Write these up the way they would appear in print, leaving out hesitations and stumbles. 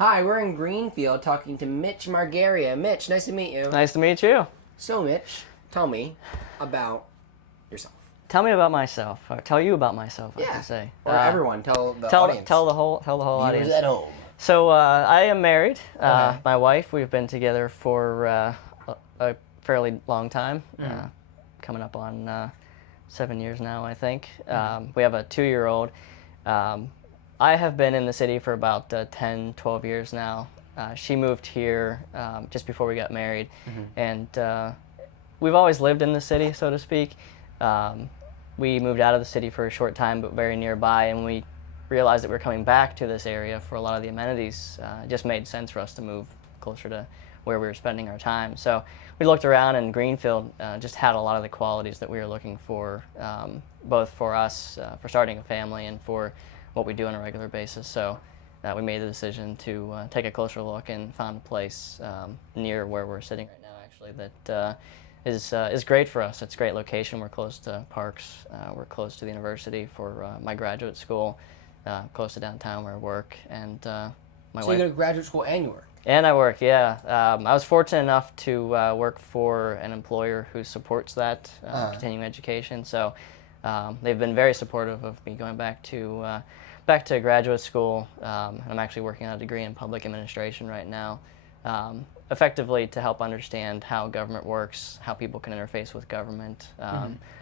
Hi, we're in Greenfield talking to Mitch Margaria. Mitch, nice to meet you. Nice to meet you. So, Mitch, tell me about yourself. Tell me about myself. Or tell you about myself, I should say. Or everyone. Tell the audience. Tell the whole Viewers audience. at home. So, I am married. Okay. My wife, we've been together for a fairly long time. Coming up on 7 years now, I think. We have a 2-year-old. I have been in the city for about 10, 12 years now. She moved here just before we got married, and we've always lived in the city, so to speak. We moved out of the city for a short time, but very nearby, and we realized that we were coming back to this area for a lot of the amenities. It just made sense for us to move closer to where we were spending our time. So we looked around, and Greenfield just had a lot of the qualities that we were looking for, both for us, for starting a family, and for what we do on a regular basis. So we made the decision to take a closer look and found a place near where we're sitting right now, actually, that is great for us. It's a great location. We're close to parks. We're close to the university for my graduate school, close to downtown where I work. And my So wife. you go to graduate school and you work? And I work, yeah. I was fortunate enough to work for an employer who supports that continuing education. So they've been very supportive of me going back to graduate school. I'm actually working on a degree in public administration right now, effectively to help understand how government works, how people can interface with government.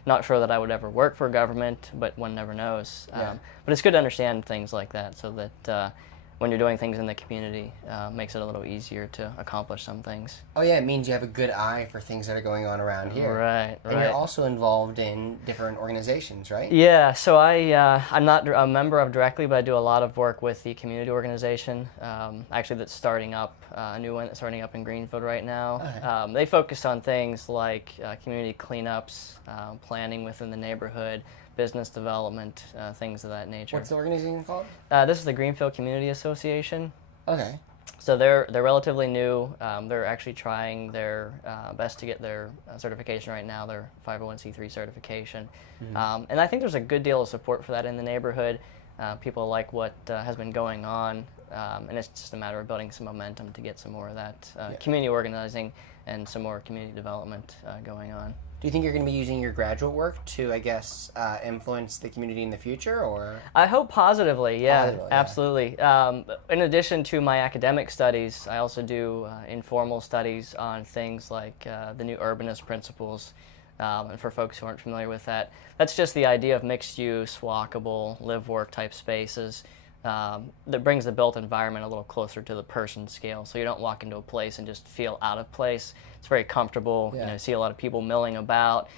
Not sure that I would ever work for government, but one never knows. But it's good to understand things like that, so that when you're doing things in the community, makes it a little easier to accomplish some things. Oh yeah, it means you have a good eye for things that are going on around here. Right. And you're also involved in different organizations, right? Yeah, so I'm not a member of directly, but I do a lot of work with the community organization, actually that's starting up, a new one that's starting up in Greenfield right now. Okay. They focus on things like community cleanups, planning within the neighborhood, business development, things of that nature. What's the organization called? This is the Greenfield Community Association. Okay. So they're relatively new. They're actually trying their best to get their certification right now, their 501c3 certification. And I think there's a good deal of support for that in the neighborhood. People like what has been going on, and it's just a matter of building some momentum to get some more of that community organizing and some more community development going on. Do you think you're going to be using your graduate work to, I guess, influence the community in the future, or? I hope positively, yeah, Positively, yeah. absolutely. In addition to my academic studies, I also do informal studies on things like the new urbanist principles. And for folks who aren't familiar with that, that's just the idea of mixed-use, walkable, live-work type spaces that brings the built environment a little closer to the person scale. So you don't walk into a place and just feel out of place. It's very comfortable. Yeah. You know, you see a lot of people milling about,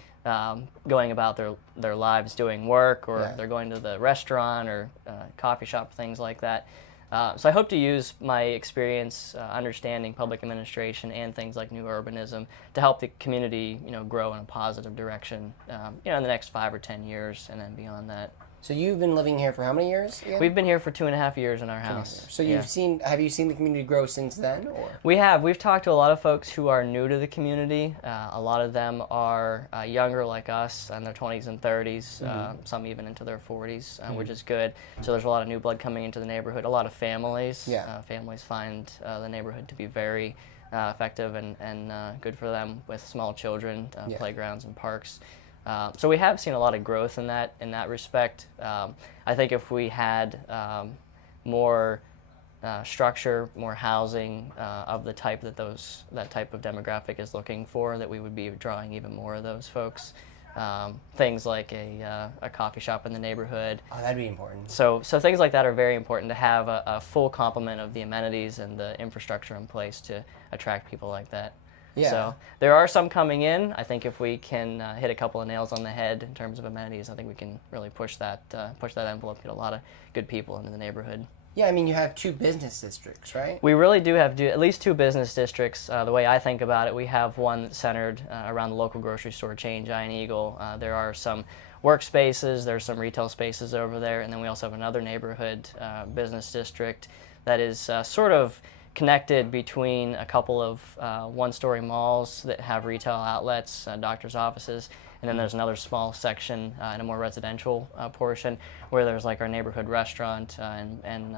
going about their lives doing work, or they're going to the restaurant or coffee shop, things like that. So I hope to use my experience understanding public administration and things like new urbanism to help the community, grow in a positive direction, in the next 5 or 10 years and then beyond that. So you've been living here for how many years again? We've been here for 2.5 years in our house. So have you seen the community grow since then, or? We have. We've talked to a lot of folks who are new to the community. A lot of them are younger like us, in their 20s and 30s, some even into their 40s, which is good. So there's a lot of new blood coming into the neighborhood, a lot of families. Families find the neighborhood to be very effective and good for them with small children, playgrounds and parks. So we have seen a lot of growth in that respect. I think if we had more structure, more housing of the type that type of demographic is looking for, that we would be drawing even more of those folks. Things like a coffee shop in the neighborhood. Oh, that'd be important. So things like that are very important to have a full complement of the amenities and the infrastructure in place to attract people like that. Yeah. So there are some coming in. I think if we can hit a couple of nails on the head in terms of amenities, I think we can really push that envelope, get a lot of good people into the neighborhood. Yeah, I mean, you have 2 business districts, right? We really do have at least 2 business districts. The way I think about it, we have one that's centered around the local grocery store chain, Giant Eagle. There are some workspaces, there's some retail spaces over there, and then we also have another neighborhood business district that is sort of connected between a couple of one-story malls that have retail outlets, doctor's offices, and then there's another small section in a more residential portion where there's like our neighborhood restaurant and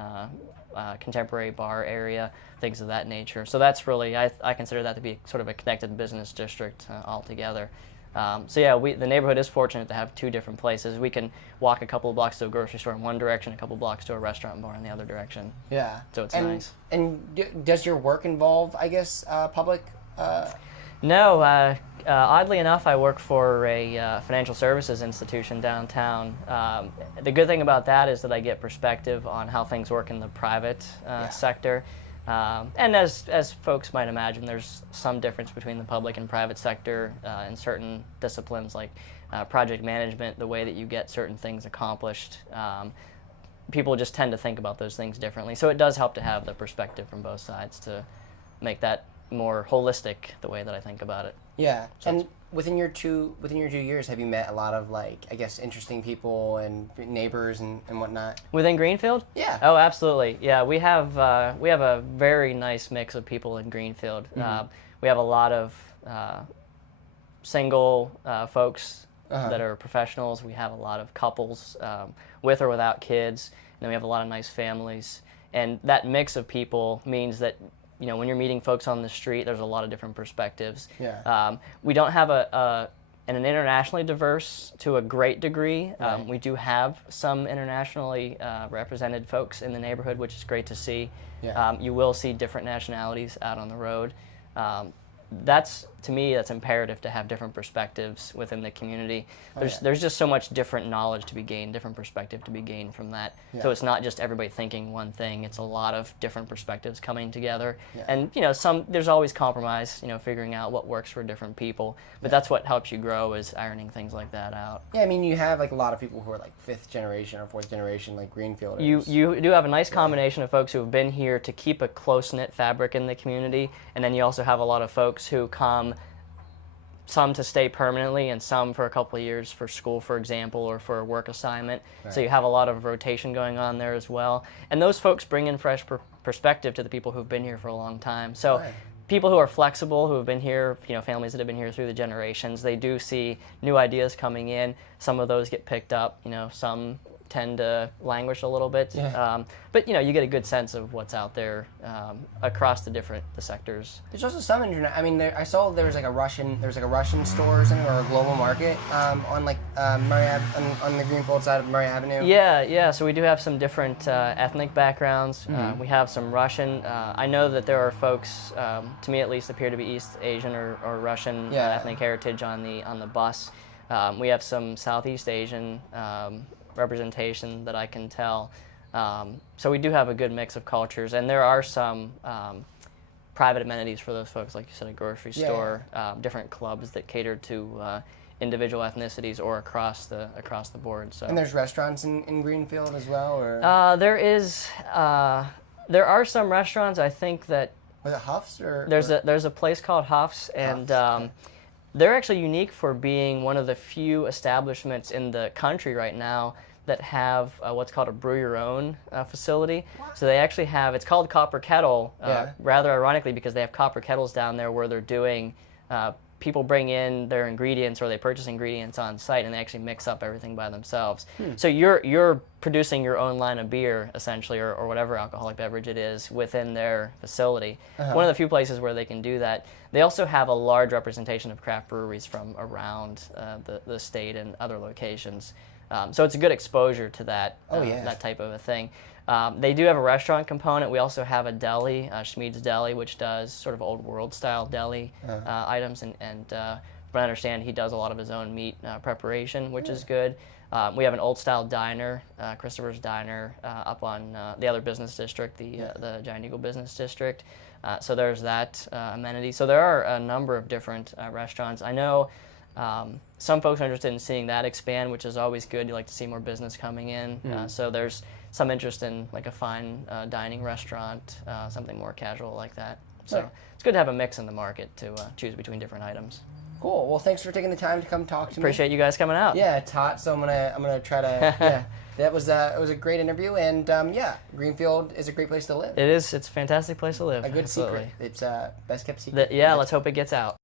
contemporary bar area, things of that nature. So that's really, I consider that to be sort of a connected business district altogether. So yeah, the neighborhood is fortunate to have two different places. We can walk a couple of blocks to a grocery store in one direction, a couple of blocks to a restaurant and bar in the other direction. Yeah. So it's nice. And does your work involve, I guess, public? No. Oddly enough, I work for a financial services institution downtown. The good thing about that is that I get perspective on how things work in the private sector. And as folks might imagine, there's some difference between the public and private sector in certain disciplines like project management, the way that you get certain things accomplished. People just tend to think about those things differently. So it does help to have the perspective from both sides to make that more holistic, the way that I think about it. Yeah. So and within your 2 years, have you met a lot of, like, I guess, interesting people and neighbors and whatnot? Within Greenfield? Yeah. Oh, absolutely. Yeah, we have a very nice mix of people in Greenfield. Mm-hmm. We have a lot of single folks that are professionals. We have a lot of couples with or without kids. And then we have a lot of nice families. And that mix of people means that, you know, when you're meeting folks on the street, there's a lot of different perspectives. Yeah. We don't have an internationally diverse to a great degree. Right. We do have some internationally represented folks in the neighborhood, which is great to see. Yeah. You will see different nationalities out on the road. To me, that's imperative to have different perspectives within the community. There's just so much different knowledge to be gained, different perspective to be gained from that. Yeah. So it's not just everybody thinking one thing. It's a lot of different perspectives coming together. Yeah. And, you know, there's always compromise, you know, figuring out what works for different people. But that's what helps you grow, is ironing things like that out. Yeah, I mean, you have, like, a lot of people who are, like, 5th generation or 4th generation, like Greenfielders. You do have a nice combination of folks who have been here to keep a close-knit fabric in the community, and then you also have a lot of folks who come, some to stay permanently and some for a couple of years for school, for example, or for a work assignment. Right. So you have a lot of rotation going on there as well. And those folks bring in fresh perspective to the people who've been here for a long time. So right. People who are flexible, who have been here, you know, families that have been here through the generations, they do see new ideas coming in. Some of those get picked up, you know, some tend to languish a little bit. Yeah. But, you know, you get a good sense of what's out there across the sectors. There's also some internet. I mean, I saw there was like a Russian store or something, or a global market on like on the Greenfield side of Murray Avenue. Yeah. So we do have some different ethnic backgrounds. Mm-hmm. We have some Russian. I know that there are folks, to me at least, appear to be East Asian or Russian ethnic heritage on the bus. We have some Southeast Asian representation that I can tell. So we do have a good mix of cultures, and there are some private amenities for those folks, like you said, a grocery store, different clubs that cater to individual ethnicities or across the board. So. And there's restaurants in Greenfield as well, or there are some restaurants. I think that was it Huff's or there's a place called Huff's, and they're actually unique for being one of the few establishments in the country right now that have what's called a brew your own facility. What? So they actually have, it's called Copper Kettle, rather ironically, because they have copper kettles down there where they're doing, people bring in their ingredients or they purchase ingredients on site and they actually mix up everything by themselves. So you're producing your own line of beer, essentially, or whatever alcoholic beverage it is within their facility. One of the few places where they can do that. They also have a large representation of craft breweries from around the state and other locations. So it's a good exposure to that that type of a thing. They do have a restaurant component. We also have a deli, Schmid's Deli, which does sort of old world style deli items, and from what I understand, he does a lot of his own meat preparation, which is good. We have an old style diner, Christopher's Diner, up on the other business district, the Giant Eagle Business District. So there's that amenity. So there are a number of different restaurants. I know some folks are interested in seeing that expand, which is always good. You like to see more business coming in. So there's some interest in like a fine dining restaurant, something more casual like that. So it's good to have a mix in the market to choose between different items. Cool. Well, thanks for taking the time to come talk to me. Appreciate you guys coming out. Yeah, it's hot, so I'm gonna try to. It was a great interview, and Greenfield is a great place to live. It is. It's a fantastic place to live. A good Absolutely. secret. It's best kept secret. Let's hope it gets out.